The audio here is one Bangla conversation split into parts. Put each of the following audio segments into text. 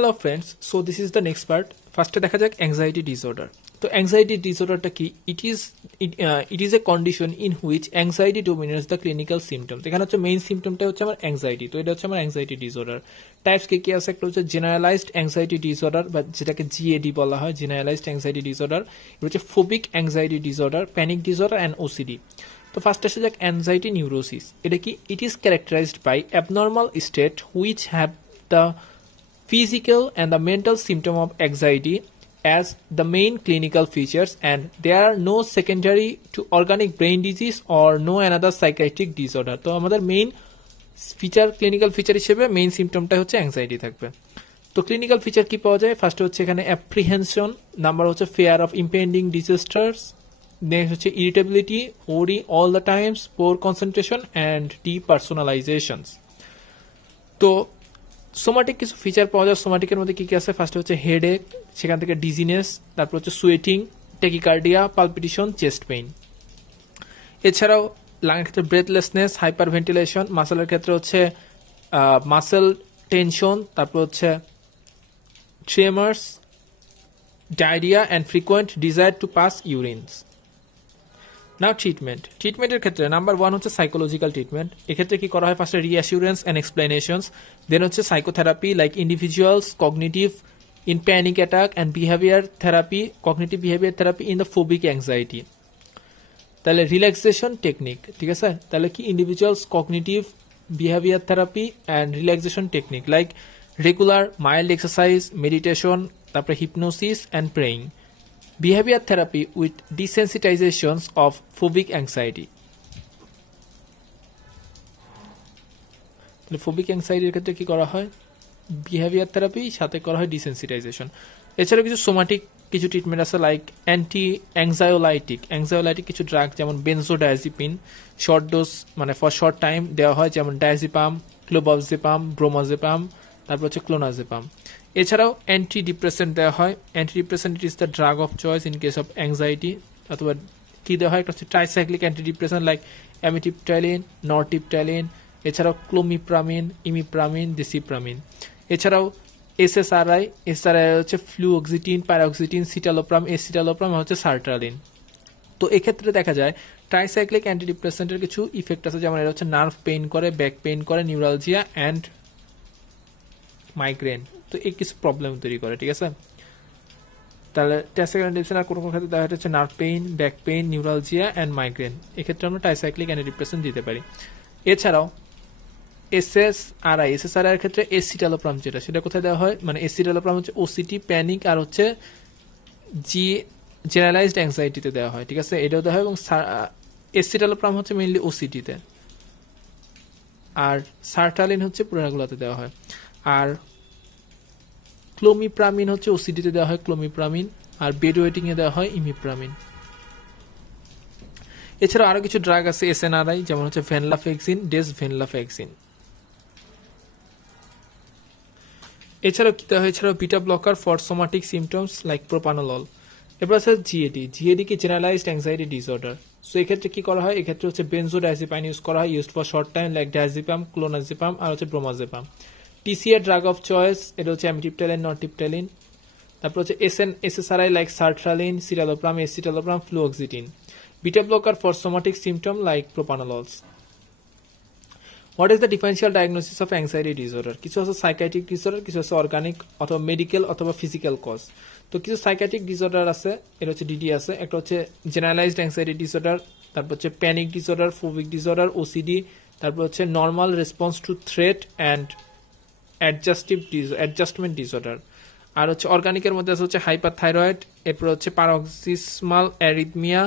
Hello friends, so this is the next part. First দেখা যাক anxiety disorder. তো anxiety disorderটা কি? It is a condition in which anxiety dominates the clinical symptoms. এখানে হচ্ছে মেইন সিম্পটমটা হচ্ছে আমার anxiety. তো এটা হচ্ছে আমার anxiety disorder. টাইপস কি আছে? একটা হচ্ছে generalized anxiety disorder বা যেটাকে GAD বলা হয়, generalized anxiety disorder. এটা হচ্ছে phobic anxiety disorder, panic disorder and OCD. তো ফার্স্ট আসে যাক anxiety neurosis. এটা কি? It is characterized by abnormal state which have the physical and the mental symptom of anxiety as the main clinical features, and there are no secondary to organic brain disease or no another psychiatric disorder. তো আমাদের মেইন ফিচার, ক্লিনিক্যাল ফিচার হিসেবে মেইন সিমটমটা হচ্ছে অ্যাংজাইটি থাকবে। তো ক্লিনিক্যাল ফিচার কি পাওয়া যায়? ফার্স্ট হচ্ছে এখানে অ্যাপ্রিহেনশন, নাম্বার হচ্ছে fear of impending disasters, next হচ্ছে irritability, worry all the times, poor concentration and depersonalizations. তো সোমাটিক কিছু ফিচার পাওয়া যায়। সোমাটিকের মধ্যে কি কি আছে? ফার্স্ট হচ্ছে হেডেক, সেখান থেকে ডিজিনেস, তারপর হচ্ছে সুয়েটিং, টেকিকার্ডিয়া, পালপিটেশন, চেস্ট পেইন। এছাড়াও লাংয়ের ক্ষেত্রে ব্রেথলেসনেস, হাইপার ভেন্টিলেশন, মাসেলের ক্ষেত্রে হচ্ছে মাসেল টেনশন, তারপর হচ্ছে tremors, diarrhoea and frequent desire to pass urines. Now ট্রিটমেন্টের ক্ষেত্রে নাম্বার 1 হচ্ছে সাইকোলজিক্যাল ট্রিটমেন্ট। এক্ষেত্রে কি করা হয়? ফার্স্টে রিঅ্যাসুরেন্স অ্যান্ড এক্সপ্লেনেশনস, দেন হচ্ছে psychotherapy like individuals cognitive in panic attack and behaviour therapy, cognitive behaviour therapy in the phobic anxiety. তাহলে রিল্যাক্সেশন টেকনিক, ঠিক আছে? তাহলে কি? Individuals cognitive behaviour therapy and relaxation technique like regular mild exercise, meditation, তারপরে hypnosis and praying. Behavior therapy with desensitizations of phobic anxiety. Phobic অ্যাংজাইটির ক্ষেত্রে কি করা হয়? বিহেভিয়ার থেরাপি, সাথে করা হয় ডিসেন্সিটাইজেশন। এছাড়াও কিছু সোমাটিক কিছু ট্রিটমেন্ট আছে লাইক অ্যান্টি অ্যাংজায়োলাইটিক কিছু ড্রাগ যেমন বেনজোডায়াজিপিন, শর্ট ডোজ মানে ফর শর্ট টাইম দেওয়া হয়, যেমন ডায়াজিপাম, ক্লোবাজেপাম, ব্রোমাজেপাম, তারপর হচ্ছে ক্লোনাজেপাম। এছাড়াও অ্যান্টি ডিপ্রেসেন্ট দেওয়া হয়। Anti depressant is the drug of choice in case of anxiety. অথবা কি দেওয়া হয়? একটা হচ্ছে ট্রাইসাইক্লিক অ্যান্টি ডিপ্রেসেন্ট লাইক অ্যামিটিপটাইলিন, নরটিপটাইলিন, এছাড়াও ক্লোমিপ্রামিন, ইমিপ্রামিন, ডিসিপ্রামিন। এছাড়াও এসআরআই হচ্ছে ফ্লুঅক্সিটিন, প্যারাক্সিটিন, সিটালোপ্রাম, এসিটালোপ্রাম হচ্ছে সার্ট্রালিন। তো এক্ষেত্রে দেখা যায় ট্রাইসাইক্লিক অ্যান্টি ডিপ্রেসেন্টের কিছু ইফেক্ট আছে, যেমন এটা হচ্ছে নার্ভ পেইন করে, ব্যাক পেইন করে, নিউরালজিয়া অ্যান্ড মাইগ্রেন। তো এই কিছু প্রবলেম তৈরি করে, ঠিক আছে? তাহলে ট্রাইসাইক্লিক আর কোনো কোনো ক্ষেত্রে দেখা যাচ্ছে nerve pain, back pain, neuralgia and migraine. এক্ষেত্রে আমরা ট্রাইসাইক্লিক অ্যান্টিডিপ্রেসেন্ট দিতে পারি। এছাড়াও এসএসআরআই এর ক্ষেত্রে এসিটালোপ্রাম, সেটা কোথায় দেওয়া হয়? মানে এসিটালোপ্রাম হচ্ছে ওসিটি, প্যানিক আর হচ্ছে জেনারেলাইজড অ্যাংজাইটিতে দেওয়া হয়, ঠিক আছে? এটাও দেওয়া হয়। এবং এসিটালোপ্রাম হচ্ছে মেইনলি ওসিটিতে, আর সার্টালিন হচ্ছে পুরাগুলোতে দেওয়া হয়। আর ক্লোমিপ্রামিন হচ্ছে ওসিডিতে দেওয়া হয় ক্লোমিপ্রামিন, আর বেড ওয়েটিং এ দেওয়া হয় ইমিপ্রামিন। এছাড়াও আরো কিছু ড্রাগ আছে এসএনআরআই, যেমন হচ্ছে ভেনলাফেক্সিন, ডেসভেনলাফেক্সিন। এছাড়াও কি দেওয়া হয়? এছাড়াও beta blocker for somatic symptoms like প্রোপানোলল। এরপর আছে জিএডি কি জেনারেলাইজড অ্যাংজাইটি ডিসঅর্ডার। সো এক্ষেত্রে কি করা হয়? এক্ষেত্রে হচ্ছে বেনজোডায়াজিপাইন ইউজ করা হয়, used for short time like diazepam, clonazepam আর হচ্ছে bromazepam. TCR drug of choice, এটা হচ্ছে অ্যামিটিপটাইলিন, নরটিপটাইলিন। তারপর হচ্ছে SSRI like sertraline, citalopram, escitalopram, fluoxetine. Beta blocker for somatic symptom like propranolols. What is the differential diagnosis of anxiety disorder? কিছু আছে সাইকিয়াট্রিক ডিসঅর্ডার, কিছু আছে অর্গানিক অথবা মেডিকেল অথবা ফিজিক্যাল কজ। তো কিছু সাইকিয়াট্রিক ডিসঅর্ডার আছে, এটা হচ্ছে ডিডি আছে। একটা হচ্ছে জেনারেলাইজড অ্যাংজাইটি ডিসঅর্ডার, তারপর হচ্ছে panic disorder, phobic disorder, OCD, তারপর হচ্ছে normal response to threat and adjustment disorder. আর হচ্ছে অর্গানিকের মধ্যে আছে হচ্ছে হাইপারথাইরয়েড, এরপর হচ্ছে paroxysmal arrhythmia,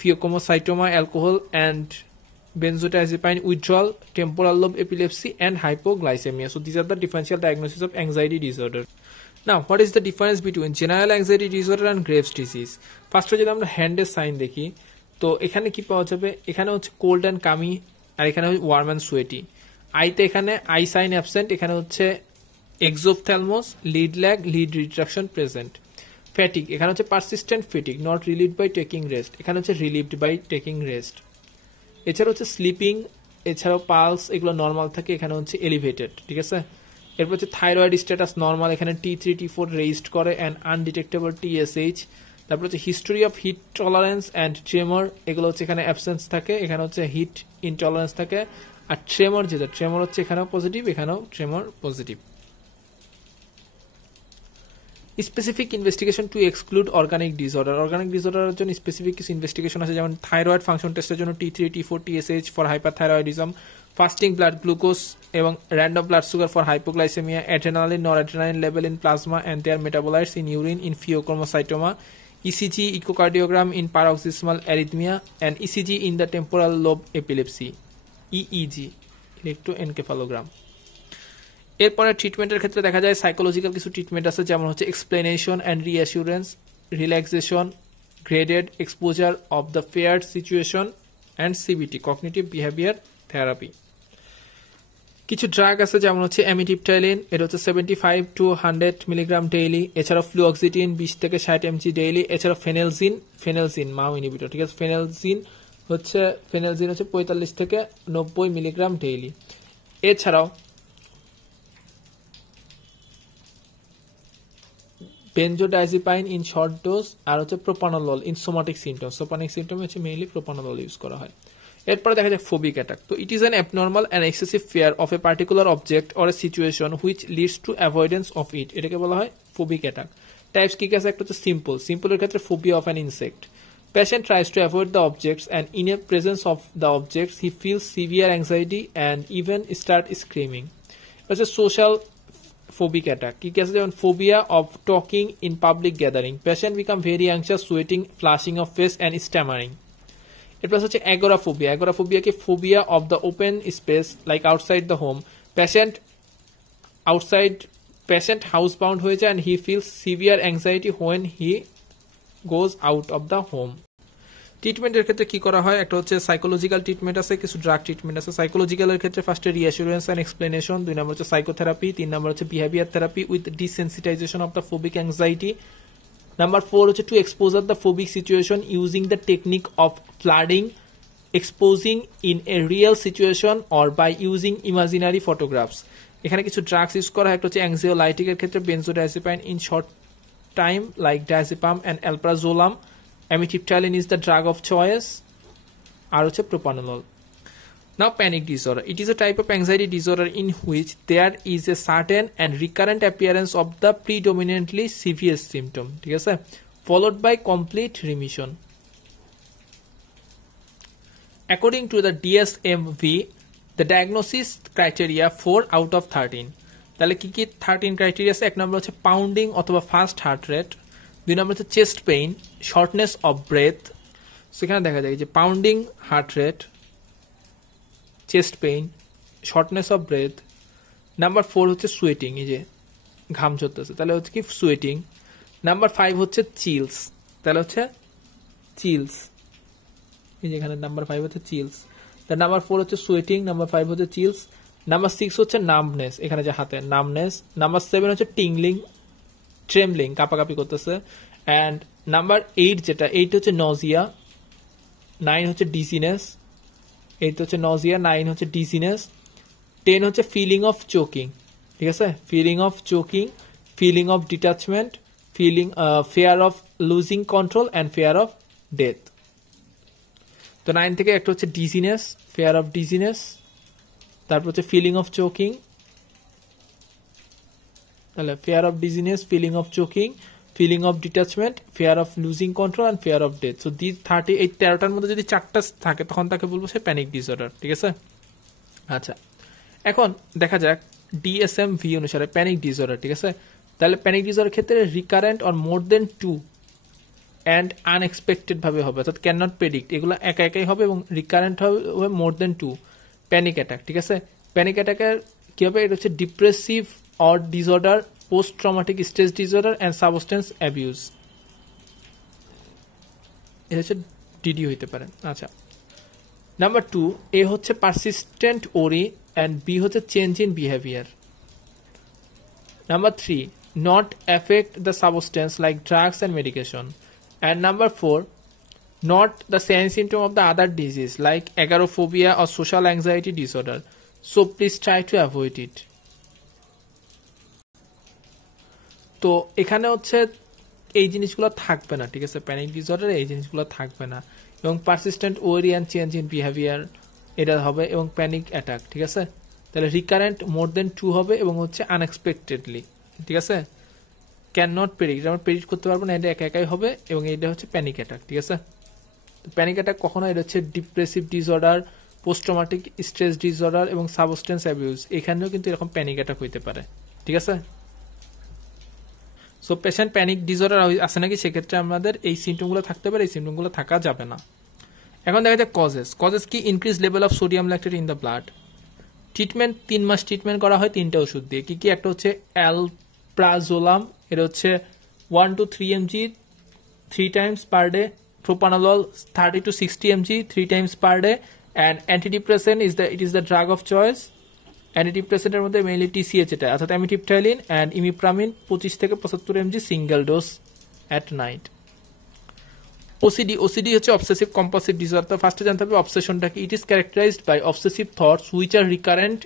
pheochromocytoma, alcohol and benzodiazepine withdrawal, temporal lobe epilepsy and hypoglycemia. So these are the differential diagnosis of anxiety disorder. Now what is the difference between general anxiety disorder and Graves disease? First যদি আমরা হ্যান্ডের সাইন দেখি, তো এখানে কি পাওয়া যাবে? এখানে হচ্ছে কোল্ড অ্যান্ড কামি, আর এখানে হচ্ছে ওয়ার্ম অ্যান্ড সোয়েটি। আইতে এখানে আই সাইন অ্যাবসেন্ট, এখানে হচ্ছে exophthalmos, lid lag, lid retraction present. Fatigue, এখানে হচ্ছে persistent fatigue, not relieved by taking rest, এখানে হচ্ছে রিলিভড বাই টেকিং রেস্ট। এছাড়া হচ্ছে স্লিপিং, এছাড়াও পালস, এগুলো নর্মাল থাকে, এখানে হচ্ছে এলিভেটেড, ঠিক আছে? এরপর হচ্ছে থাইরয়েড স্ট্যাটাস নর্মাল, এখানে T3 T4 রেইজড করে অ্যান্ড আনডিটেক্টেবল TSH। তারপর হচ্ছে history of heat tolerance and tremor, এগুলো হচ্ছে এখানে অ্যাবসেন্স থাকে, এখানে হচ্ছে হিট ইনটলারেন্স থাকে। আর ট্রেমর যেটা, ট্রেমর হচ্ছে এখানেও পজিটিভ, এখানেও tremor positive. Specific investigation to exclude organic disorder, organic ডিসঅর্ডারের জন্য স্পেসিফিক কিছু ইনভেস্টিগেশন আছে, যেমন থাইরয়েড ফাংশন টেস্টের জন্য T3 T4 TSH for hyperthyroidism, fasting blood glucose এবং random blood sugar for hypoglycaemia, adrenaline noradrenaline level in plasma and their metabolites in urine in phaeochromocytoma, ECG echocardiogram in paroxysmal arrhythmia and ECG in the temporal lobe epilepsy, EEG ইলেকট্রোএনকেফালোগ্রাম। এরপরে ট্রিটমেন্টের ক্ষেত্রে দেখা যায় সাইকোলজিক্যাল কিছু ট্রিটমেন্ট আছে, যেমন হচ্ছে explanation and reassurance, relaxation, graded exposure of the feared situation and CBT, cognitive behaviour therapy. কিছু ড্রাগ আছে, যেমন হচ্ছে অ্যামিটিপটাইলিন, এটা হচ্ছে 75 to 100 মিলিগ্রাম ডেইলি। এছাড়াও ফ্লুঅক্সিটিন 20 থেকে 60 mg ডেইলি। এছাড়াও ফেনেলজিন মাও ইনহিবিটর, ঠিক আছে, ফেনেলজিন হচ্ছে 45 থেকে 90 মিলিগ্রাম ডেইলি। এছাড়াও বেনজোডাইজিপাইন ইন শর্ট ডোজ, আর হচ্ছে প্রোপানোলল in somatic symptom, somatic symptom হচ্ছে মেইনলি প্রোপানোলল ইউজ করা হয়। এরপরে দেখা যায় ফোবিক অ্যাটাক। তো it is an abnormal and excessive fear of a particular object or a situation which leads to avoidance of it, এটাকে বলা হয় ফোবিক অ্যাটাক। টাইপস কি আছে, একটা হচ্ছে সিম্পলের ক্ষেত্রে phobia of an insect, patient tries to avoid the objects and in a presence of the objects he feels severe anxiety and even start screaming. হচ্ছে সোশ্যাল ফোবিক অ্যাটাক, কি আছে, যেমন phobia of talking in public gathering, patient become very anxious, sweating, flushing of face and stammering. এরপর হচ্ছে অ্যাগোরাফোবিয়া, অ্যাগোরাফোবিয়াকে phobia of the open space like outside the home, patient house bound হয়ে যায় and he feels severe anxiety when he goes out of the home. ট্রিটমেন্টের ক্ষেত্রে কি করা হয়, একটা হচ্ছে সাইকোলজিক্যাল ট্রিটমেন্ট আছে, কিছু ড্রাগ ট্রিটমেন্ট আছে। সাইকোলজিক্যালের ক্ষেত্রে ফার্স্টে রিঅ্যাসুরেন্স অ্যান্ড এক্সপ্লেনেশন, 2 নম্বর হচ্ছে সাইকোথেরাপি, 3 নম্বর হচ্ছে behaviour therapy with desensitisation of the phobic anxiety. Number 4 হচ্ছে to expose the phobic situation using the technique of flooding, exposing in a real situation or by using imaginary photographs. এখানে কিছু ড্রাগস ইউজ করা হয়, একটা হচ্ছে অ্যাংজিওলাইটিকের ক্ষেত্রে benzodiazepine in short time like diazepam and alprazolam, amitriptyline is the drug of choice, আর হচ্ছে propranolol. Now panic disorder. It is a type of anxiety disorder in which there is a certain and recurrent appearance of the predominantly severe symptom, ঠিক আছে, followed by complete remission. According to the DSM-V, the diagnosis criteria 4 out of 13. তাহলে কি কি 13 ক্রাইটেরিয়া আছে, 1 নম্বর হচ্ছে পাউন্ডিং অথবা ফাস্ট হার্ট রেট, 2 নম্বর হচ্ছে chest pain, shortness of breadth, সেখানে দেখা যায় যে pounding heart rate, chest pain, shortness of breadth. Number 4 হচ্ছে সুয়েটিং, এই যে ঘাম ঝরতেছে, তাহলে হচ্ছে কি সুয়েটিং। নাম্বার 5 হচ্ছে চিলস, তাহলে হচ্ছে চিলস, এই যে এখানে নাম্বার 5 হচ্ছে চিলস। তাহলে নাম্বার 4 হচ্ছে সুয়েটিং, নাম্বার 5 হচ্ছে চিলস। নাম্বার 6 হচ্ছে নামনেস, এখানে যে হাতে নামনেস। নাম্বার 7 হচ্ছে টিংলিং, ট্রেমলিং, কাঁপাকাঁপি করতেছে। অ্যান্ড নাম্বার 8 যেটা, 8 হচ্ছে নজিয়া, 9 হচ্ছে ডিজিনেস, 8 হচ্ছে নজিয়া, 9 হচ্ছে ডিজিনেস, 10 হচ্ছে ফিলিং অফ চোকিং, ঠিক আছে, feeling of choking, feeling of detachment, fear of losing control and fear of death. তো 9 থেকে একটা হচ্ছে ডিজিনেস, ফিয়ার অফ ডিজিনেস, তারপর হচ্ছে ফিলিং অফ চোকিং, তাহলে fear of dizziness, feeling of choking, feeling of detachment, fear of losing control and fear of death. So the 30, এই 13টার মধ্যে যদি 4টা থাকে তখন তাকে বলবো সে প্যানিক ডিসঅর্ডার, ঠিক আছে। আচ্ছা, এখন দেখা যাক DSM-V অনুসারে প্যানিক ডিসঅর্ডার, ঠিক আছে। তাহলে প্যানিক ডিসঅর্ডার ক্ষেত্রে recurrent or more than 2 and unexpected ভাবে হবে, অর্থাৎ ক্যান নট প্রেডিক্ট, এগুলো একা একাই হবে এবং রিকারেন্ট হবে মোর দেন 2। প্যানিক অ্যাটাক, ঠিক আছে, প্যানিক অ্যাটাকের কি হবে, এটা হচ্ছে depressive or disorder, post traumatic stress disorder and substance abuse, এটা হচ্ছে ডিডি হইতে পারে। আচ্ছা, নাম্বার 2, এ হচ্ছে পারসিস্টেন্ট ওরি অ্যান্ড বি হচ্ছে change in behaviour. Number 3, not effect the substance like drugs and medication. And number 4, not the same symptom of the other disease like agoraphobia or social anxiety disorder. So please try to avoid it. তো এখানে হচ্ছে এই জিনিসগুলো থাকবে না, ঠিক আছে, প্যানিক ডিসঅর্ডার এই জিনিসগুলো থাকবে না, এবং persistent worry and change in behaviour এটা হবে, এবং প্যানিক অ্যাটাক, ঠিক আছে। তাহলে রিকারেন্ট মোর দেন 2 হবে, এবং হচ্ছে আনএক্সপেক্টেডলি, ঠিক আছে, ক্যান নট প্রেডিক্ট, আমরা প্রেডিক্ট করতে পারবো না, এটা একা একাই হবে, এবং এটা হচ্ছে প্যানিক অ্যাটাক, ঠিক আছে। প্যানিক অ্যাটাক কখনো এটা হচ্ছে depressive disorder, post traumatic stress disorder এবং সাবস্টেন্স অ্যাবিউজ, এখানেও কিন্তু এরকম প্যানিক অ্যাটাক হইতে পারে, ঠিক আছে। সো পেশেন্ট প্যানিক ডিসঅর্ডার আছে নাকি, সেক্ষেত্রে আমাদের এই সিমটমগুলো থাকতে পারে, এই সিমটমগুলো থাকা যাবে না। এখন দেখা যায় কজেস কি, increase level of sodium lactate in the blood. Treatment 3 মাস ট্রিটমেন্ট করা হয় 3টা ওষুধ দিয়ে, কি কি, একটা হচ্ছে অ্যালপ্রাজোলাম, এটা হচ্ছে 1 to 3 mg 3 times per day, propranolol 30 to 60 mg 3 times per day, and antidepressant is the drug of choice. অ্যান্টিডিপ্রেসেন্টের মধ্যে মেইনলি টিসিএইচ এটা, অর্থাৎ অ্যামিট্রিপটাইলিন অ্যান্ড ইমিপ্রামিন 25 থেকে 75 mg single dose at night. OCD হচ্ছে অবসেসিভ কম্পালসিভ ডিসঅর্ডার। ফার্স্টে জানতে হবে অবসেশনটা কি। It is characterised by obsessive thoughts which are recurrent,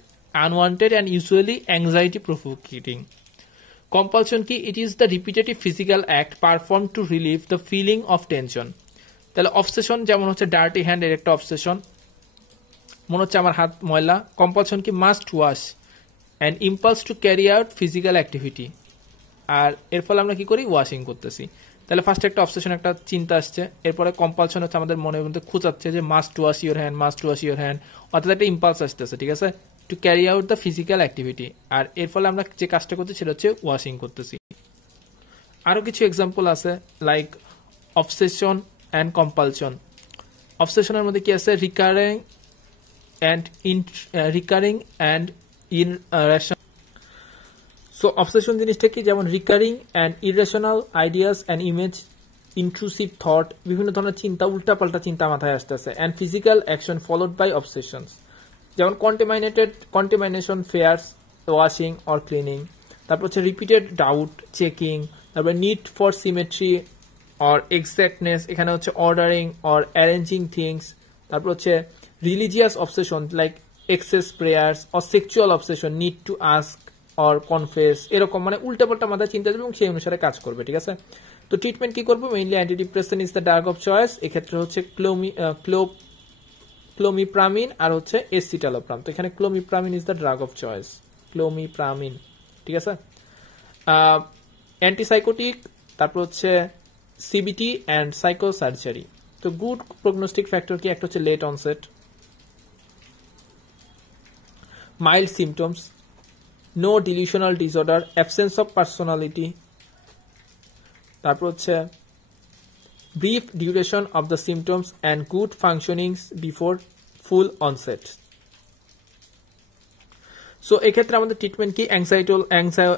unwanted and usually anxiety provoking. Compulsion কি, it is the repetitive physical act perform to relieve the feeling of tension. তাহলে অবসেশন যেমন হচ্ছে ডার্টি হ্যান্ড, এর একটা অবসেশন, মনে হচ্ছে আমার হাত ময়লা। কম্পালশন কি, must wash, and impulse to carry out physical activity, আর এর ফলে আমরা কি করি, ওয়াশিং করতেছি। তাহলে ফার্স্ট একটা অবসেশন, একটা চিন্তা আসছে, এরপরে কম্পালশন হচ্ছে আমাদের মনের মধ্যে খোঁচাচ্ছে যে must wash your hand, must wash your hand, অর্থাৎ একটা ইম্পালস আসতেছে, ঠিক আছে, to carry out the physical activity, আর এর ফলে আমরা যে কাজটা করছি সেটা হচ্ছে ওয়াশিং করতেছি। আরো কিছু এক্সাম্পল আছে, লাইক অবসেশন অ্যান্ড কম্পালশন। অবসেশনের মধ্যে কি আছে, recurring and irrational. So obsession জিনিসটা কি, যেমন recurring and irrational ideas and image, intrusive thought, বিভিন্ন ধরনের চিন্তা, উল্টাপাল্টা চিন্তা মাথায় আসতেছে, and physical action followed by obsessions, যেমন contamination fears, washing or cleaning. তারপর হচ্ছে রিপিটেড ডাউট, চেকিং, তারপরে need for symmetry or exactness, এখানে হচ্ছে অর্ডারিং অর অ্যারেঞ্জিং থিংস। তারপর হচ্ছে religious obsession like access prayers, or sexual obsession, need to ask or confess, এরকম মানে উল্টাপাল্টা মাথায় চিন্তা যাবে এবং সেই অনুসারে কাজ করবে, ঠিক আছে। তো ট্রিটমেন্ট কি করবো, mainly antidepressant is the drug of choice, এক্ষেত্রে হচ্ছে ক্লোমিপ্রামিন আর হচ্ছে এসিটালোপ্রাম। তো এখানে clomipramine is the drug of choice, clomipramine, ঠিক আছে। অ্যান্টিসাইকোটিক, তারপর হচ্ছে সিবিটি অ্যান্ড সাইকোসার্জারি। তো গুড প্রগনোস্টিক ফ্যাক্টর কি, একটা হচ্ছে late onset, mild symptoms, no delusional disorder, absence of personality, তারপর হচ্ছে brief duration of the symptoms and good functionings before full onset. So এক্ষেত্রে আমাদের ট্রিটমেন্ট কি,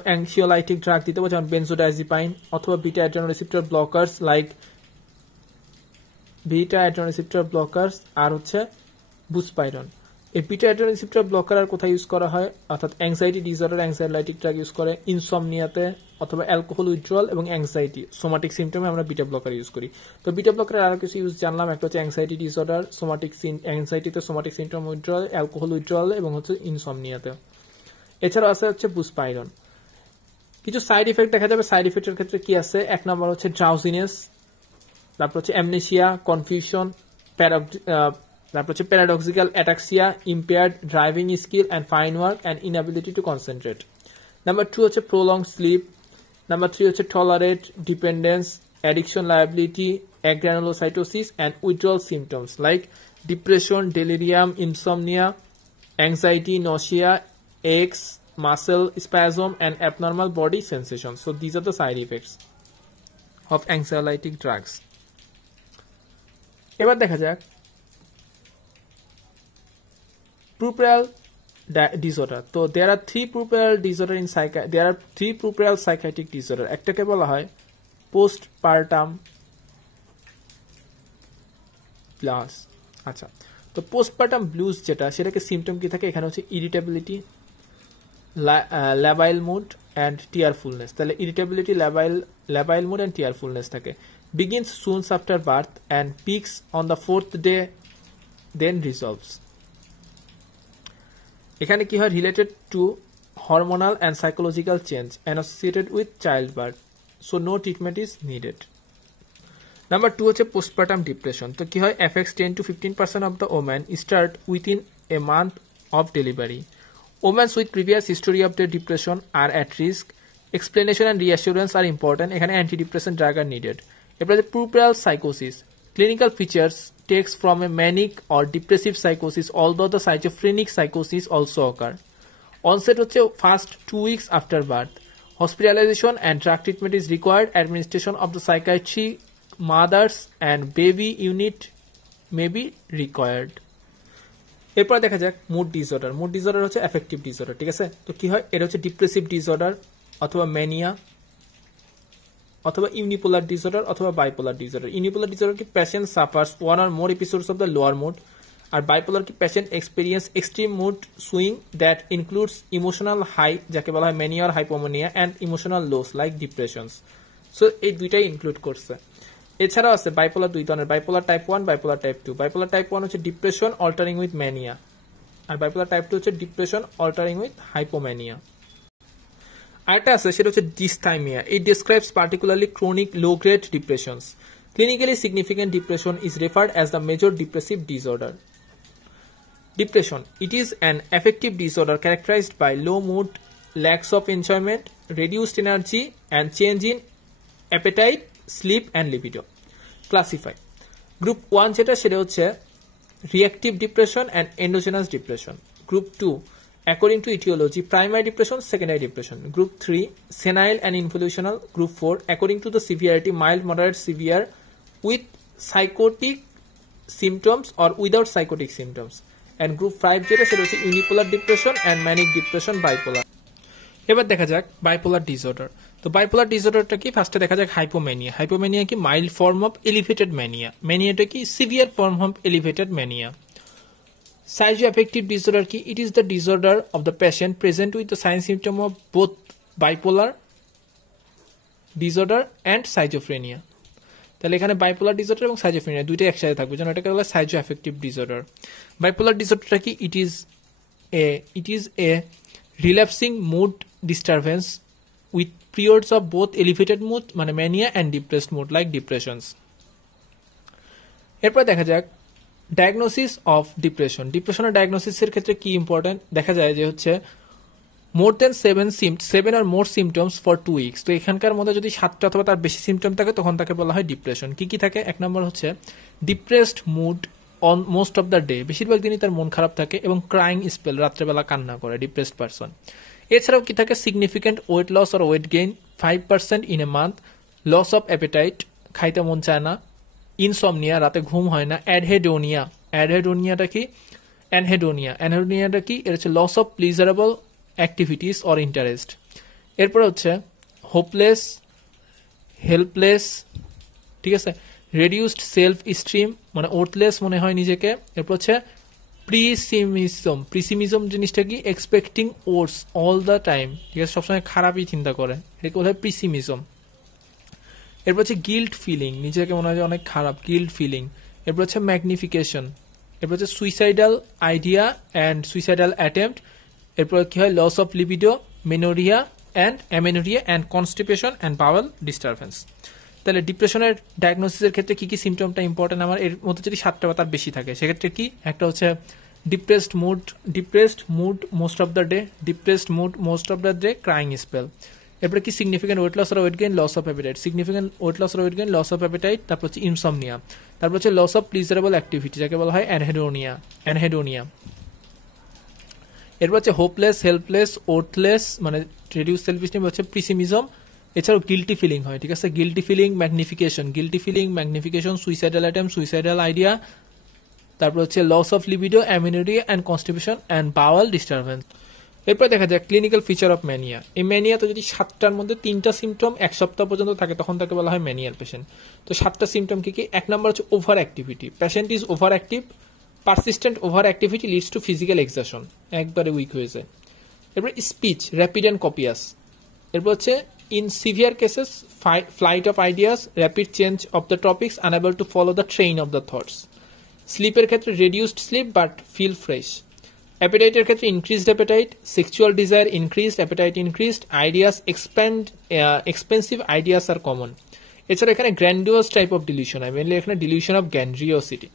অ্যাংসিওলাইটিক ড্রাগ দিতে হবে, যেমন বেনজোডাইজিপাইন অথবা beta adrenoreceptor blockers like beta adrenoreceptor blockers আর হচ্ছে বুসপাইরন। এই বিটা অ্যাড্রেনোরিসেপ্টর ব্লকার আর কোথায় ইউজ করা হয়, অর্থাৎ অ্যাংজাইটি ডিসঅর্ডার, অ্যাংজাইলাইটিক ড্রাগ ইউজ করে, ইনসমনিয়াতে অথবা অ্যালকোহল উইথড্রয়াল এবং অ্যাংজাইটি সোমাটিক সিমটমে আমরা বিটা ব্লকার ইউজ করি। তো বিটা ব্লকারের আরো কিছু ইউজ জানলাম, একটা হচ্ছে অ্যাংজাইটি ডিসঅর্ডার, অ্যাংজাইটিতে somatic symptom withdrawal, alcohol withdrawal এবং হচ্ছে ইনসমনিয়াতে। এছাড়াও আছে হচ্ছে বুসপাইরন। কিছু সাইড ইফেক্ট দেখা যাবে, সাইড ইফেক্টের ক্ষেত্রে কি আছে, এক নম্বর হচ্ছে ড্রাউজিনেস, তারপর হচ্ছে অ্যামনেসিয়া, কনফিউশন, তারপর হচ্ছে paradoxical ataxia, impaired driving skill and fine work and ইনঅ্যাবিলিটি two concentrate. Number 2 হচ্ছে প্রোলং স্লিপ। নাম্বার 3 হচ্ছে tolerate dependence, addiction liability, agranulocytosis and withdrawal symptoms like depression, delirium, insomnia, anxiety, nausea, aches, muscle spasm and abnormal body sensations. So these are the side effects of anxiolytic drugs. এবার দেখা যাক puerperal disorder. তো there are three puerperal psychiatric disorder. একটাকে বলা হয় postpartum blues. আচ্ছা, তো postpartum blues যেটা, সেটাকে সিমটম কি থাকে, এখানে হচ্ছে irritability, labile mood and tearfulness. তাহলে irritability, labile mood and tearfulness থাকে, begins soon after birth and peaks on the 4th day, then resolves. এখানে কি হয়, related to hormonal and psychological change and associated with childbirth, so no treatment is needed. Number 2 হচ্ছে postpartum depression. তো কি হয়, affects 10 to 15% of the women start within a month of delivery. Women with previous history of their depression are at risk. Explanation and reassurance are important. এখানে antidepressant drug are needed. এরপর আছে puerperal psychosis. Clinical features takes from a manic or depressive psychosis, although the schizophrenic psychosis also occur. Onset হচ্ছে first 2 weeks after birth. Hospitalization and drug treatment is required. Administration of the psychiatry mothers and baby unit may be required. এরপর দেখা যাক মুড ডিসঅর্ডার। মুড ডিসঅর্ডার হচ্ছে অ্যাফেক্টিভ ডিসঅর্ডার, ঠিক আছে? তো কি হয়, এটা হচ্ছে ডিপ্রেসিভ ডিসঅর্ডার অথবা ম্যানিয়া অথবা ইউনিপোলার ডিসঅর্ডার অথবা বাইপোলার ডিসঅর্ডার। ইউনিপোলার ডিসঅর্ডার কি patient suffers one or more episodes of the lower mood, আর বাইপোলার কি patient experience extreme mood swing that includes emotional high, যাকে বলা হয় mania or hypomania, and emotional lows like depressions. So এই দুইটাই ইনক্লুড করছে। এছাড়াও আছে বাইপোলার দুই ধরনের, bipolar type 1, bipolar type 2। Bipolar type 1 হচ্ছে ডিপ্রেশন অল্টারিং উইথ ম্যানিয়া, আর বাইপোলার টাইপ 2 হচ্ছে ডিপ্রেশন অল্টারিং উইথ হাইপোম্যানিয়া। আরেকটা আছে, সেটা হচ্ছে dysthymia. It describes particularly chronic low grade depressions. Clinically significant depression is referred as the major depressive disorder. Depression. It is an affective disorder characterized by low mood, lacks of enjoyment, reduced energy, and change in appetite, sleep, and libido. Classify. Group 1 যেটা সেটা হচ্ছে reactive depression and endogenous depression. Group 2, according to etiology, primary depression, secondary depression. Group 3, senile and involutional. Group 4, according to the severity, mild, moderate, severe, with psychotic symptoms or without psychotic symptoms. And group 5 যেটা সেটা হচ্ছে unipolar depression and manic depression, bipolar. এবার দেখা যাক বাইপোলার ডিসঅর্ডার। তো বাইপোলার ডিসঅর্ডারটা কি, ফার্স্টে দেখা যাক হাইপোম্যানিয়া। হাইপোম্যানিয়া কি mild form of elevated mania, ম্যানিয়াটা কি severe form of elevated mania. Schizoaffective disorder কি, it is the disorder of the patient present with the sign symptom of both bipolar disorder and schizophrenia. তাহলে এখানে বাইপোলার ডিসঅর্ডার এবং সাইজোফ্রেনিয়া দুইটাই একসাথে থাকবে, যেন এটাকে বলা হয় সাইজোঅ্যাফেক্টিভ ডিসঅর্ডার। বাইপোলার ডিসঅর্ডারটা কি, it is a relapsing mood disturbance with periods of both elevated mood মানে mania and depressed mood like depressions. এরপর দেখা যাক ডায়াগনোসিস অফ ডিপ্রেশন। ডিপ্রেশনের ডায়াগনোসিসের ক্ষেত্রে কি ইম্পর্টেন্ট, দেখা যায় যে হচ্ছে মোর দেন 7 আর মোর সিমটমস ফর 2 উইকস। তো এখানকার মধ্যে যদি 7টা অথবা তার বেশি সিমটম থাকে তখন তাকে বলা হয় ডিপ্রেশন। কি কি থাকে, এক নম্বর হচ্ছে depressed mood on most of the day, বেশিরভাগ দিনই তার মন খারাপ থাকে, এবং ক্রাইং স্পেল, রাত্রেবেলা কান্না করে, ডিপ্রেসড পারসন। এছাড়াও কি থাকে, significant weight loss or weight gain 5% in a month, loss of appetite, খাইতে মন চায় না, ইনসমনিয়া, রাতে ঘুম হয় না, অ্যানহেডোনিয়াটা কি, অ্যানহেডোনিয়াটা কি, এর হচ্ছে loss of pleasurable activities or interest. এরপর হচ্ছে হোপলেস, হেল্পলেস, ঠিক আছে, রেডিউসড সেলফ স্টিম মানে ওর্থলেস মনে হয় নিজেকে। এরপর হচ্ছে প্রিসিমিজম জিনিসটা কি, expecting worse all the time, ঠিক আছে, সবসময় খারাপই চিন্তা করে, এটাকে বলা হয় প্রিসিমিজম। এরপর হচ্ছে গিল্ট ফিলিং, নিজেকে মনে হয় অনেক খারাপ, গিল্ট ফিলিং। এরপর হচ্ছে ম্যাগনিফিকেশন। এরপর হচ্ছে suicidal idea and suicidal attempt. এরপর কি হয়, loss of libido, menorrhea and constipation and bowel disturbance. তাহলে ডিপ্রেশনের ডায়াগনোসিসের ক্ষেত্রে কি কি সিমটমটা ইম্পর্টেন্ট আমার, এর মধ্যে যদি 7টা বা তার বেশি থাকে সেক্ষেত্রে কি, একটা হচ্ছে depressed mood most of the day, crying spell. এরপরে কি সিগনিফিকেন্ট ওয়েট লস আর weight gain, loss of appetite, loss of appetite. তারপর হচ্ছে ইনসমনিয়া, তারপর হচ্ছে লস অফ প্লিজারেবল অ্যাক্টিভিটি, যাকে বলা হয় অ্যানহেডোনিয়া। এরপর হচ্ছে হোপলেস, হেল্পলেস, ওর্থলেস মানে রিডিউস সেলফ স্টিম, হচ্ছে প্রিসিমিজম। এছাড়াও গিল্টি ফিলিং হয়, ঠিক আছে, guilty feeling, magnification, suicidal attempt, suicidal idea. তারপর হচ্ছে loss of libido, amenorrhoea and constipation and bowel disturbance. এরপর দেখা যায় ক্লিনিক্যাল ফিচার অফ ম্যানিয়া। এই ম্যানিয়া তো যদি 7টার মধ্যে 3টা সিমটম 1 সপ্তাহ পর্যন্ত থাকে তখন তাকে বলা হয় ম্যানিয়ার পেশেন্ট। তো 7টা সিমটম কি কি, এক নম্বর হচ্ছে over activity, patient is over active, persistent over activity leads to physical exertion, একবারে উইক হয়ে যায়। এরপর স্পিচ র্যাপিড অ্যান্ড কপিয়াস। এরপর হচ্ছে in severe cases flight of ideas, rapid change of the topics, unable to follow the train of the thoughts. স্লিপের ক্ষেত্রে রেডিউসড স্লিপ বাট ফিল ফ্রেশ। অ্যাপেটাইটের ক্ষেত্রে increased appetite, sexual desire increased, appetite increased, ideas expensive ideas are common. এছাড়া এখানে গ্র্যান্ডিওস টাইপ অফ ডিলিউশন হয়, মেনলি এখানে ডিলিউশন অফ গ্র্যান্ডিওসিটি।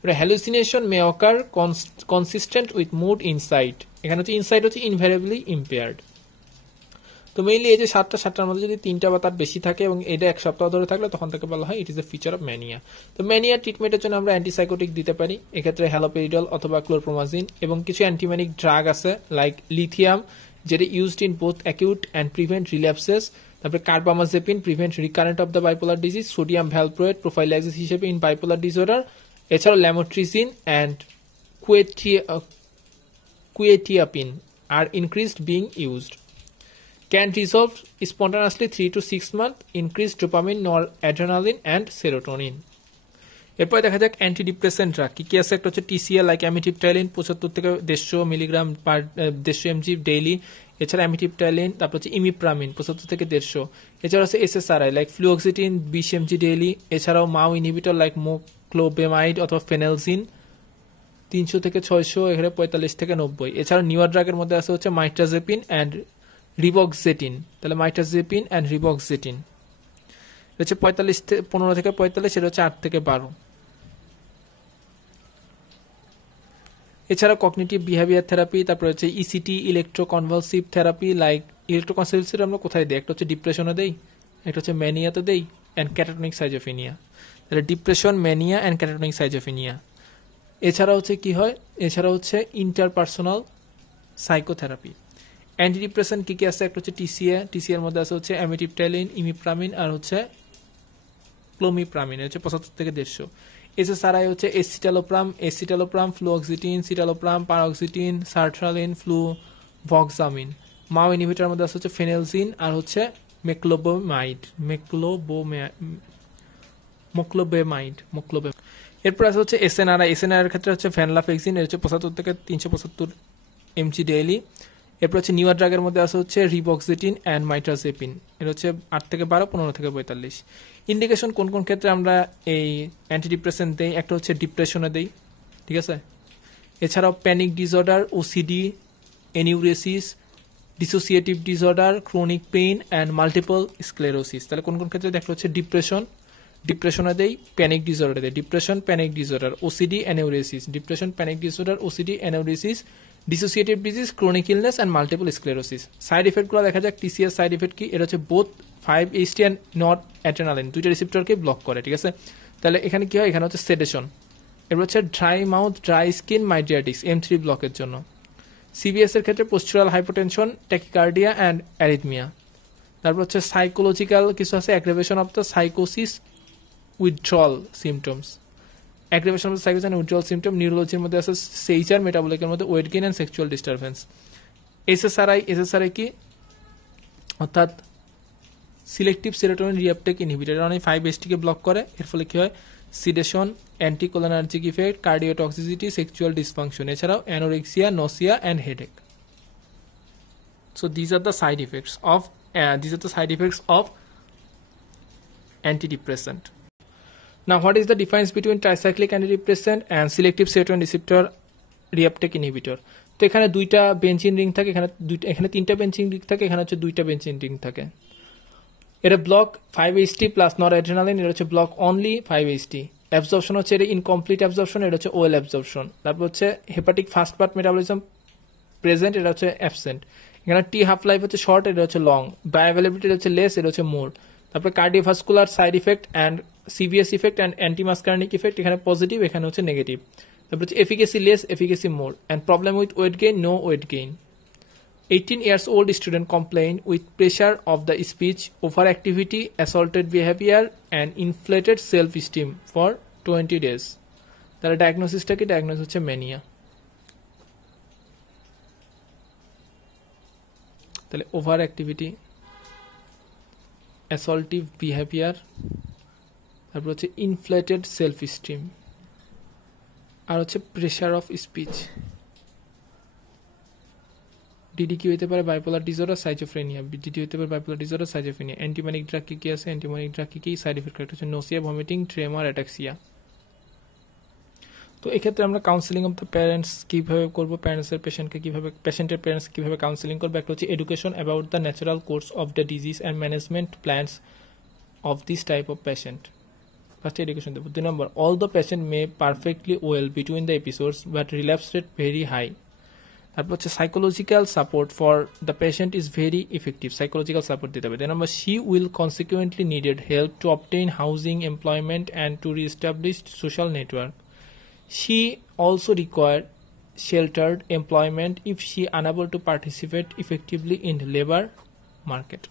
এবার hallucination may occur consistent with mood insight, এখানে হচ্ছে ইনসাইট হচ্ছে ইনভ্যারিয়েবলি ইম্পেয়ার্ড। তো মেইনলি এই যে সাতটার মধ্যে যদি 3টা বা তার বেশি থাকে এবং এটা 1 সপ্তাহ ধরে থাকলে তখন তাকে বলা হয় ইট is A feature of mania. তো ম্যানিয়া ট্রিটমেন্টের জন্য আমরা অ্যান্টিসাইকোটিক দিতে পারি, এক্ষেত্রে হ্যালোপেরিডল অথবা ক্লোরপ্রোমাজিন, এবং কিছু অ্যান্টিম্যানিক ড্রাগ আছে লাইক লিথিয়াম যেটা used in both acute and prevent relapses, তারপরে carbamazepine prevent recurrent of the bipolar disease, sodium valproate prophylaxis হিসেবে ইন বাইপোলার ডিসঅর্ডার, এছাড়াও lamotrigine and quetiapine are increased being used. Can resolve spontaneously 3 to 6 months, increase dopamine, noradrenaline and serotonin. এরপর দেখা যাক অ্যান্টিডিপ্রেসেন্ট ড্রাগ কি কি আছে। একটা হচ্ছে টিসিএ লাইক অ্যামিটিপটাইলিন 75 থেকে 150 মিলিগ্রাম পার 150 এমজি ডেইলি, এছাড়া অ্যামিটিপটাইলিন, তারপর হচ্ছে ইমিপ্রামিন 75 থেকে 150, এছাড়া হচ্ছে এসএসআরআই লাইক ফ্লুঅক্সিটিন 20 এমজি ডেইলি, এছাড়াও মাও ইনহিবিটর লাইক মোক্লোবেমাইড অথবা ফেনেলজিন 300 থেকে 600, এখানে 45 থেকে 90। এছাড়া নিউয়ার ড্রাগের মধ্যে আছে হচ্ছে মাইট্রাজেপিন অ্যান্ড রিবক্সেটিন, তাহলে মাইট্রাজেপিন অ্যান্ড রিবক্সেটিন হচ্ছে 15 থেকে 45, এটা হচ্ছে 8 থেকে 12। এছাড়া কগনিটিভ বিহেভিয়ার থেরাপি, তারপরে হচ্ছে ইসিটি ইলেকট্রোকনভালসিভ থেরাপি লাইক ইলেকট্রোকনভালসিভ আমরা কোথায় দিই, একটা হচ্ছে ডিপ্রেশনে দেই, একটা হচ্ছে ম্যানিয়াতে দেই, অ্যান্ড ক্যাটাটনিক সাইজোফেনিয়া, তাহলে ডিপ্রেশন, ম্যানিয়া অ্যান্ড ক্যাটাটনিক সাইজোফেনিয়া। এছাড়া হচ্ছে কি হয়, এছাড়া হচ্ছে ইন্টারপার্সোনাল সাইকোথেরাপি। অ্যান্টিডিপ্রেসেন্ট কি কি আছে, একটা হচ্ছে টিসিএ এর মধ্যে আছে হচ্ছে অ্যামিটিপটাইলিন, ইমিপ্রামিন আর হচ্ছে ক্লোমিপ্রামিন, হচ্ছে 75 থেকে 150। এসএসআরআই হচ্ছে এসিটালোপ্রাম, ফ্লুঅক্সিটিন, সিটালোপ্রাম, পারঅক্সিটিন, সার্ট্রালিন, ফ্লুভক্সামিন। মাও ইনহিবিটরের মধ্যে আছে হচ্ছে ফেনেলজিন আর হচ্ছে মোক্লোবেমাইড। এরপর আছে হচ্ছে এসএনআরআই এর ক্ষেত্রে হচ্ছে ভ্যানলাফেক্সিন, এর হচ্ছে 75 থেকে 375 এমজি ডেইলি। এরপর হচ্ছে নিউয়ার ড্রাগের মধ্যে আছে হচ্ছে রিবক্সেটিন অ্যান্ড মাইট্রাজেপিন, এটা হচ্ছে 8 থেকে 12, 15 থেকে 45। ইন্ডিকেশন কোন কোন ক্ষেত্রে আমরা এই অ্যান্টিডিপ্রেসেন্ট দেই, একটা হচ্ছে ডিপ্রেশনে দেই, ঠিক আছে। এছাড়াও panic disorder, OCD, enuresis, dissociative disorder, chronic pain and multiple sclerosis. তাহলে কোন কোন ক্ষেত্রে দেখা হচ্ছে ডিপ্রেশনে দেই, প্যানিক ডিসঅর্ডার দেই, depression, panic disorder, OCD, enuresis, depression, panic disorder, OCD, enuresis, dissociative disease, chronic illness and multiple sclerosis. Side এফেক্টগুলো দেখা যাক। টিসিএস সাইড এফেক্ট কি, এটা হচ্ছে both 5-HT and not adrenaline, দুইটা রিসেপ্টরকে ব্লক করে, ঠিক আছে। তাহলে এখানে কি হয়, এখানে হচ্ছে সেডেশন। এরপর হচ্ছে dry mouth, dry skin, মাইডিয়াটিক্স M3 ব্লকের জন্য। সিবিএস এর ক্ষেত্রে পোস্চুরাল হাইপোটেনশন, ট্যাকিকার্ডিয়া অ্যান্ড অ্যারিথমিয়া। তারপর হচ্ছে সাইকোলজিক্যাল কিছু আছে, অ্যাগ্রেভেশন of the সাইকোসিস, withdrawal symptoms, অ্যাগ্রেভেশন of the সাইকোসিস and withdrawal symptom. নিউরোলজির মধ্যে আছে সেইচার, মেটাবলিকের মধ্যে weight gain and sexual disturbance. SSRI কি, অর্থাৎ সিলেক্টিভ সেরোটোনিন রিঅ্যাপটেক ইনহিবিটর, অনেক 5-HT কে ব্লক করে, এর ফলে কি হয়, sedation, anticholinergic effect, cardiotoxicity, sexual dysfunction, এছাড়াও anorexia, nausea and headache. So these are the side effects of antidepressant. Now, what is the difference between tricyclic antidepressant and selective serotonin receptor reuptake inhibitor? তো এখানে দুইটা বেঞ্জিন রিং থাকে, এখানে 3টা বেঞ্জিন রিং থাকে, এখানে হচ্ছে 2টা বেঞ্জিন রিং থাকে। এটা ব্লক 5-HT প্লাস নরঅ্যাড্রেনালিন, এটা হচ্ছে ব্লক অনলি 5-HT। অ্যাবজর্পশন হচ্ছে এটা ইনকমপ্লিট অ্যাবজর্পশন, এটা হচ্ছে ওয়েল অ্যাবজর্পশন। তারপর হচ্ছে hepatic fast part metabolism present, এটা হচ্ছে অ্যাবসেন্ট। এখানে টি হাফ লাইফ হচ্ছে শর্ট, এটা হচ্ছে লং। বায়োঅ্যাভেলেবিলিটি হচ্ছে লেস, এটা হচ্ছে মোর। তারপরে cardiovascular side effect and CVS effect and antimuscarinic effect, এখানে পজিটিভ, এখানে হচ্ছে নেগেটিভ। তারপর হচ্ছে efficacy less, efficacy more, and problem with weight gain, no weight gain. 18 years old student complained with pressure of the speech, overactivity, assaulted behavior and inflated self-esteem for 20 days. তাহলে ডায়াগনোসিসটা কি, ডায়াগনোসিস হচ্ছে ম্যানিয়া। তাহলে ওভার অ্যাক্টিভিটি, অ্যাসল্টিভ বিহেভিয়ার, তারপর হচ্ছে ইনফ্লেটেড সেলফ স্টিম, আর হচ্ছে প্রেশার অফ স্পিচ। ডিডি কি হইতে পারে, বাইপোলার ডিসঅর্ডার, সাইজোফ্রেনিয়া। ডিডি হইতে পারে বাইপোলার ডিসঅর্ডার, সাইজোফ্রেনিয়া। অ্যান্টিমানিক ড্রাগ কি কি আছে, অ্যান্টিমানিক ড্রাগ কি কি, সাইড এফেক্ট হচ্ছে নোসিয়া, ভমিটিং, ট্রেমার, অ্যাটাক্সিয়া। তো এক্ষেত্রে আমরা কাউন্সিলিং অফ দ্য প্যারেন্টস কিভাবে করব, পেশেন্টের প্যারেন্টস কিভাবে কাউন্সিলিং করবে। একটা হচ্ছে education about the natural course of the disease and management plans of this type of patient. First education দেবো। 2 number, all the patient may perfectly well between the episodes but relapse rate very high. তারপর হচ্ছে psychological support for the patient is very effective, psychological support দিতে হবে। 2 number, she will consequently needed help to obtain housing, employment and to reestablish social network. She also required sheltered employment if she unable to participate effectively in the labor market.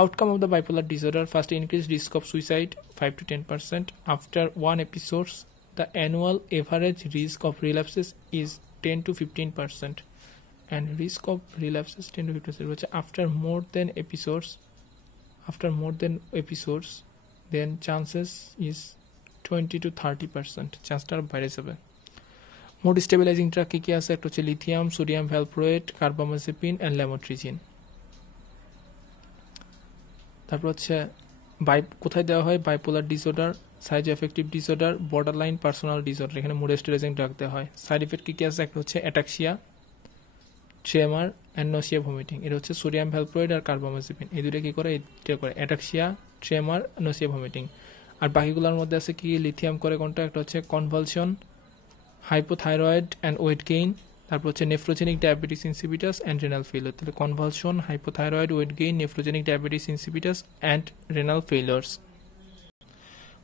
Outcome of the bipolar disorder: first, increased risk of suicide 5 to 10%. After 1 episode, the annual average risk of relapses is 10 to 15%, and risk of relapses 10 to 15%. After more than episodes, then chances is 20 to 30% চান্সটা বাইরে যাবে। মোড স্টেবিলাইজিং ড্রাগ কি আছে? একটা হচ্ছে lithium, sodium valproate, carbamazepine and lamotrigine. তারপর হচ্ছে কোথায় দেওয়া হয়? Bipolar disorder, size effective disorder, borderline personal disorder, এখানে মোড স্টেবিলাইজিং ড্রাগ দেওয়া হয়। সাইড ইফেক্ট কি আছে? একটা হচ্ছে অ্যাটাক্সিয়া, ট্রেমার অ্যান্ড নসিয়া ভমিটিং। এটা হচ্ছে সোডিয়াম ভ্যালপ্রোয়েট আর কার্বামাজেপিন, এই দুটো কি করে? এটা করে অ্যাটাক্সিয়া, ট্রেমার, নসিয়া ভমিটিং। আর বাকিগুলোর মধ্যে আছে কি? লিথিয়াম করে কোনটা? একটা হচ্ছে convulsion, hypothyroid and weight gain, তারপর হচ্ছে nephrogenic diabetes insipidus and renal failure. তাহলে convulsion, hypothyroid, weight gain, nephrogenic diabetes insipidus and renal failures.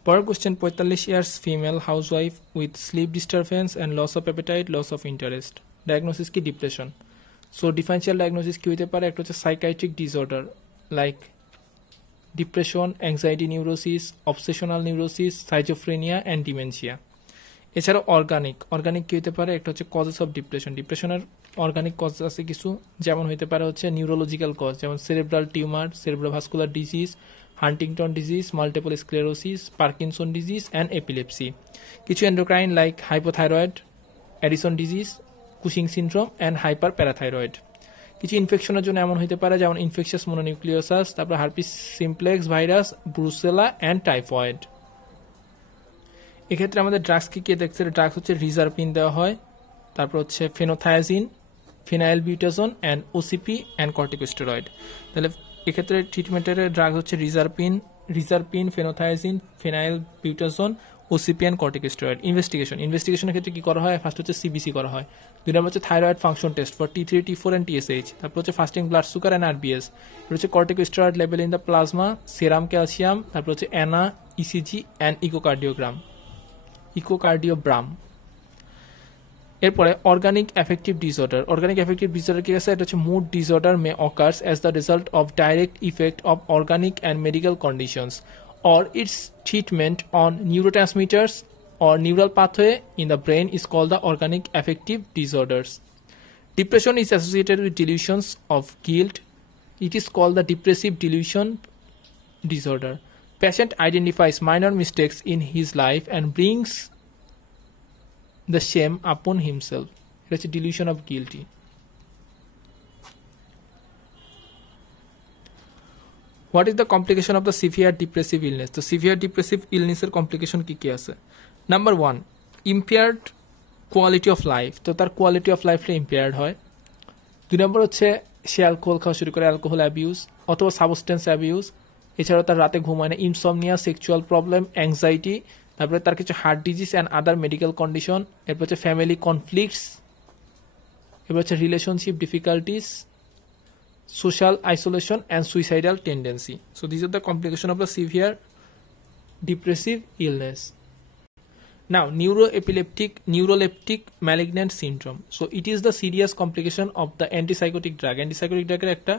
পরের question, 45 years female housewife with sleep disturbance and loss of appetite, loss of interest. Diagnosis কি? ডিপ্রেশন। সো ডিফারেন্সিয়াল ডায়াগনোসিস কি হতে পারে? একটা হচ্ছে সাইকাইট্রিক disorder like depression, anxiety neurosis, obsessional neurosis, schizophrenia and dementia. এছাড়াও অর্গানিক কি হতে পারে? একটা হচ্ছে কজেস অফ ডিপ্রেশনের অর্গানিক কজ আছে কিছু, যেমন হতে পারে হচ্ছে নিউরোলজিক্যাল কজ, যেমন cerebral tumour, cerebrovascular disease, Huntington disease, multiple sclerosis, Parkinson disease and epilepsy. কিছু endocrine like hypothyroid, Addison disease, Cushing syndrome and hyper parathyroid. কিছু ইনফেকশনের জন্য এমন হতে পারে যেমন ইনফেকশাস মোনোনিউক্লিওসাস, তারপর herpes simplex virus, Brucella and typhoid. এক্ষেত্রে আমাদের ড্রাগস কি দেখছে? ড্রাগস হচ্ছে রিজারপিন দেওয়া হয়, তারপর হচ্ছে phenothiazine, phenylbutazone and OCP and corticosteroid. তাহলে এক্ষেত্রে ট্রিটমেন্টের ড্রাগস হচ্ছে reserpine, phenothiazine, phenylbutazone, OCP and corticosteroid. ইনভেস্টিগেশনের ক্ষেত্রে কি করা হয়? ফার্স্ট হচ্ছে সিবিসি করা হয়। 2 নম্বর হচ্ছে thyroid function test for T3, T4 and TSH। তারপর হচ্ছে fasting blood sugar and RBS। এটা হচ্ছে corticosteroid level in the plasma, serum calcium, তারপর হচ্ছে অ্যানা, ইসিজি অ্যান্ড ইকোকার্ডিওগ্রাম। এরপরে অর্গানিক এফেক্টিভ ডিসঅর্ডার কি আছে? এটা হচ্ছে mood disorder may occurs as the result of direct effect of organic and medical conditions or its treatment on neurotransmitters or neural pathway in the brain is called the organic affective disorders. Depression is associated with delusions of guilt. It is called the depressive delusion disorder. Patient identifies minor mistakes in his life and brings the shame upon himself. It is a delusion of guilty. What is the complication of the severe depressive illness? তো severe depressive illness এর কমপ্লিকেশন কি আছে? Number 1, impaired quality of life। তো তার কোয়ালিটি অফ লাইফটা ইম্পেয়ার্ড হয়। 2 নম্বর হচ্ছে সে অ্যালকোহল খাওয়া শুরু করে, অ্যালকোহল অ্যাবিউজ অথবা সাবস্টেন্স অ্যাবিউজ। এছাড়াও তার রাতে ঘুমায় না, ইনসমনিয়া, সেক্সুয়াল প্রবলেম, অ্যাংজাইটি, তারপরে তার কিছু heart disease and other medical condition. এরপর হচ্ছে ফ্যামিলি কনফ্লিক্টস, এরপর হচ্ছে relationship difficulties, social isolation and suicidal tendency. So these are the complications of the severe depressive illness. Now neuroleptic malignant syndrome. So it is the serious complication of the antipsychotic drug এর একটা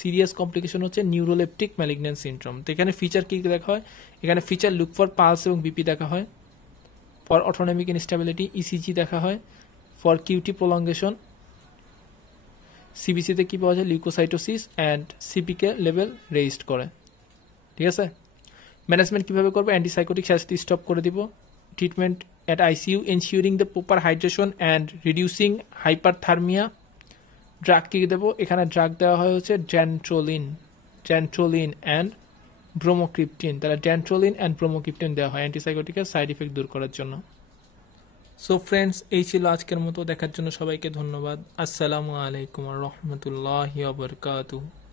সিরিয়াস কমপ্লিকেশন হচ্ছে নিউরোলেপটিক ম্যালিগন্যান্ট সিনড্রোম। তো এখানে ফিচার কি দেখা হয়? এখানে ফিচার লুক ফর পালস এবং বিপি দেখা হয়, ফর অটোনমিক ইনস্টেবিলিটি ইসিজি দেখা হয়, ফর কিউটি প্রলঙ্গেশন। সিবিসিতে কি পাওয়া যায়? লিউকোসাইটোসিস অ্যান্ড সিপিকে লেভেল রেইজড করে। ঠিক আছে, ম্যানেজমেন্ট কিভাবে করবে? অ্যান্টিসাইকোটিক সাথে স্টপ করে দিব। Treatment at ICU ensuring the proper hydration and reducing hyperthermia. Drug কি দেবো? এখানে ড্রাগ দেওয়া হয় হচ্ছে ড্যান্ট্রোলিন অ্যান্ড ব্রোমোক্রিপ্টিন। তাহলে ড্যান্ট্রোলিন অ্যান্ড ব্রোমোক্রিপ্টিন দেওয়া হয় অ্যান্টিসাইকোটিকের সাইড ইফেক্ট দূর করার জন্য। সো ফ্রেন্ডস, এই ছিল আজকের মতো। দেখার জন্য সবাইকে ধন্যবাদ। আসসালামু আলাইকুম ওয়া রাহমাতুল্লাহি ওয়া বারাকাতুহু।